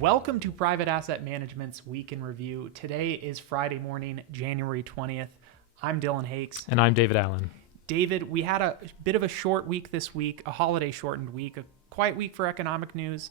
Welcome to Private Asset Management's Week in Review. Today is Friday morning, January 20th. I'm Dylan Hakes. And I'm David Allen. David, we had a bit of a short week this week, a holiday shortened week, a quiet week for economic news.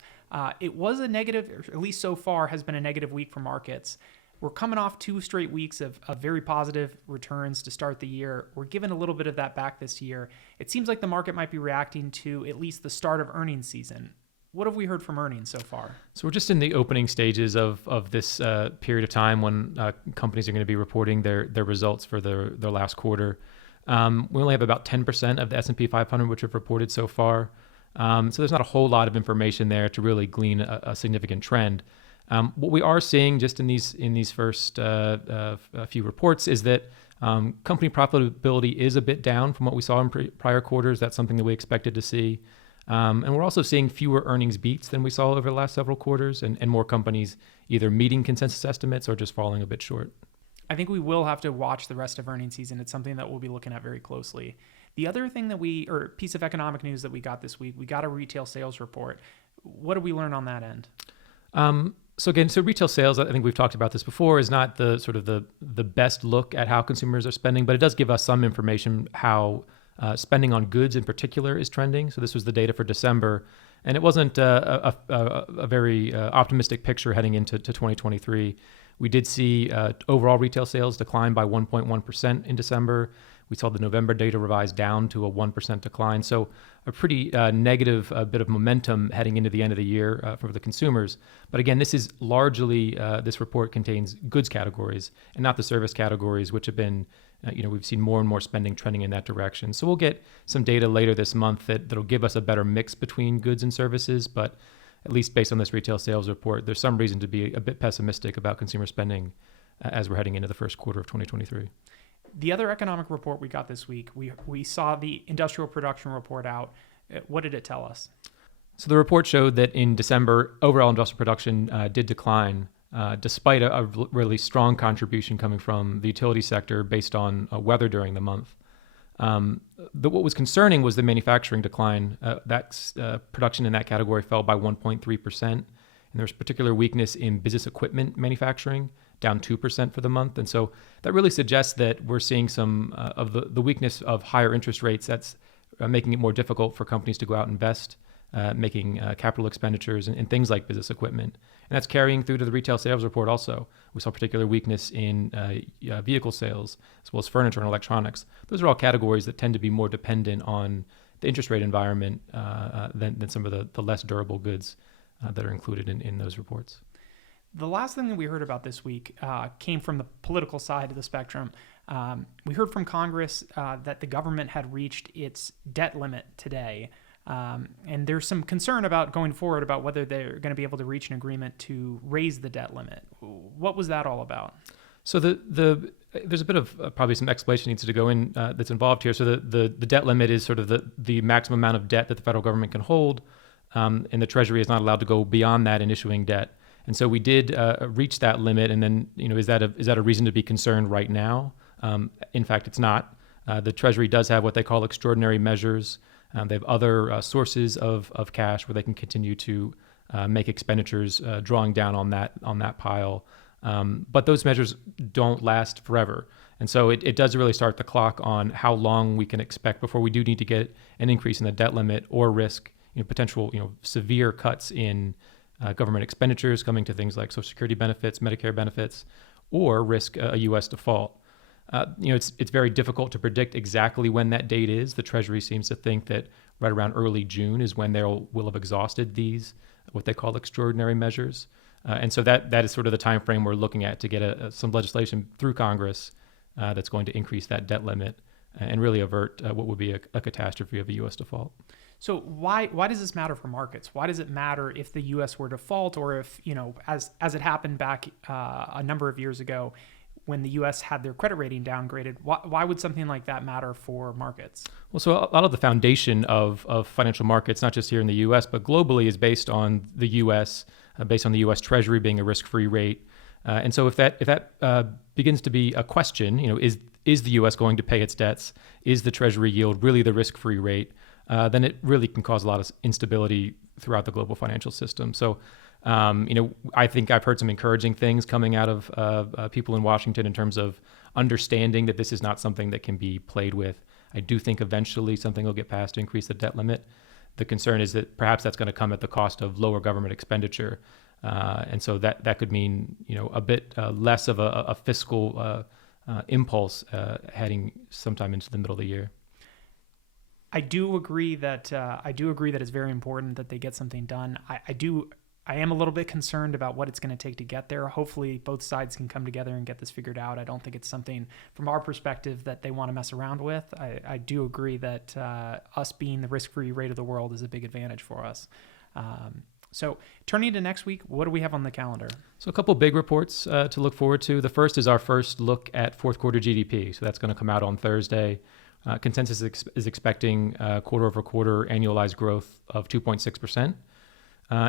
It was a negative, or at least so far has been a negative week for markets. We're coming off 2 straight weeks of very positive returns to start the year. We're giving a little bit of that back this year. It seems like the market might be reacting to at least the start of earnings season. What have we heard from earnings so far? So we're just in the opening stages of this period of time when companies are going to be reporting their results for their last quarter. We only have about 10% of the S&P 500 which have reported so far. So there's not a whole lot of information there to really glean a significant trend. What we are seeing just in these first few reports is that company profitability is a bit down from what we saw in prior quarters. That's something that we expected to see. And we're also seeing fewer earnings beats than we saw over the last several quarters and more companies either meeting consensus estimates or just falling a bit short. I think we will have to watch the rest of earnings season. It's something that we'll be looking at very closely. The other thing piece of economic news that we got this week, we got a retail sales report. What did we learn on that end? So retail sales, I think we've talked about this before, is not the sort of the best look at how consumers are spending, but it does give us some information how spending on goods in particular is trending. So this was the data for December, and it wasn't a very optimistic picture heading into 2023. We did see overall retail sales decline by 1.1% in December. We saw the November data revised down to a 1% decline. So a pretty negative bit of momentum heading into the end of the year for the consumers. But again, this is largely, this report contains goods categories and not the service categories, which have been, we've seen more and more spending trending in that direction. So we'll get some data later this month that'll give us a better mix between goods and services. But at least based on this retail sales report, there's some reason to be a bit pessimistic about consumer spending as we're heading into the first quarter of 2023. The other economic report we got this week, we saw the industrial production report out. What did it tell us? So the report showed that in December, overall industrial production did decline, despite a really strong contribution coming from the utility sector based on weather during the month. What was concerning was the manufacturing decline. Production in that category fell by 1.3%. And there was particular weakness in business equipment manufacturing, down 2% for the month. And so that really suggests that we're seeing some of the weakness of higher interest rates that's making it more difficult for companies to go out and invest, making capital expenditures and things like business equipment. And that's carrying through to the retail sales report also. We saw particular weakness in vehicle sales, as well as furniture and electronics. Those are all categories that tend to be more dependent on the interest rate environment than some of the less durable goods that are included in those reports. The last thing that we heard about this week came from the political side of the spectrum. We heard from Congress that the government had reached its debt limit today. And there's some concern about going forward about whether they're going to be able to reach an agreement to raise the debt limit. What was that all about? So there's a bit of probably some explanation needs to go in that's involved here. So the debt limit is sort of the maximum amount of debt that the federal government can hold, and the Treasury is not allowed to go beyond that in issuing debt. And so we did reach that limit, and then is that a reason to be concerned right now? In fact, it's not. The Treasury does have what they call extraordinary measures. They have other sources of cash where they can continue to make expenditures, drawing down on that pile. But those measures don't last forever, and so it does really start the clock on how long we can expect before we do need to get an increase in the debt limit or risk potential severe cuts in government expenditures coming to things like Social Security benefits, Medicare benefits, or risk a U.S. default. It's very difficult to predict exactly when that date is. The Treasury seems to think that right around early June is when they will have exhausted these, what they call extraordinary measures. And so that is sort of the time frame we're looking at to get some legislation through Congress that's going to increase that debt limit and really avert what would be a catastrophe of a U.S. default. So why does this matter for markets? Why does it matter if the U.S. were to default, or if, as it happened back a number of years ago when the U.S. had their credit rating downgraded? Why would something like that matter for markets? Well, so a lot of the foundation of financial markets, not just here in the U.S., but globally, is based on the U.S., based on the U.S. Treasury being a risk-free rate. And so if that begins to be a question, is the U.S. going to pay its debts? Is the Treasury yield really the risk-free rate? Then it really can cause a lot of instability throughout the global financial system. So I think I've heard some encouraging things coming out of people in Washington in terms of understanding that this is not something that can be played with. I do think eventually something will get passed to increase the debt limit. The concern is that perhaps that's going to come at the cost of lower government expenditure. And so that could mean, a bit less of a fiscal impulse heading sometime into the middle of the year. I do agree that it's very important that they get something done. I am a little bit concerned about what it's going to take to get there. Hopefully both sides can come together and get this figured out. I don't think it's something from our perspective that they want to mess around with. I do agree that us being the risk-free rate of the world is a big advantage for us. So turning to next week, what do we have on the calendar? So a couple big reports to look forward to. The first is our first look at fourth quarter GDP. So that's going to come out on Thursday. Consensus is expecting quarter over quarter annualized growth of 2.6%.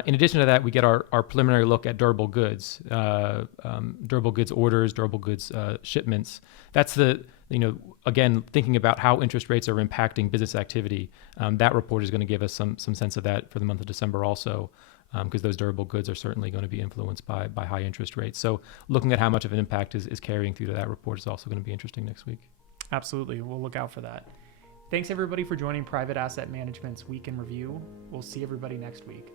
In addition to that, we get our preliminary look at durable goods orders, durable goods shipments. That's again, thinking about how interest rates are impacting business activity. That report is going to give us some sense of that for the month of December also, because those durable goods are certainly going to be influenced by high interest rates. So looking at how much of an impact is carrying through to that report is also going to be interesting next week. Absolutely. We'll look out for that. Thanks everybody for joining Private Asset Management's Week in Review. We'll see everybody next week.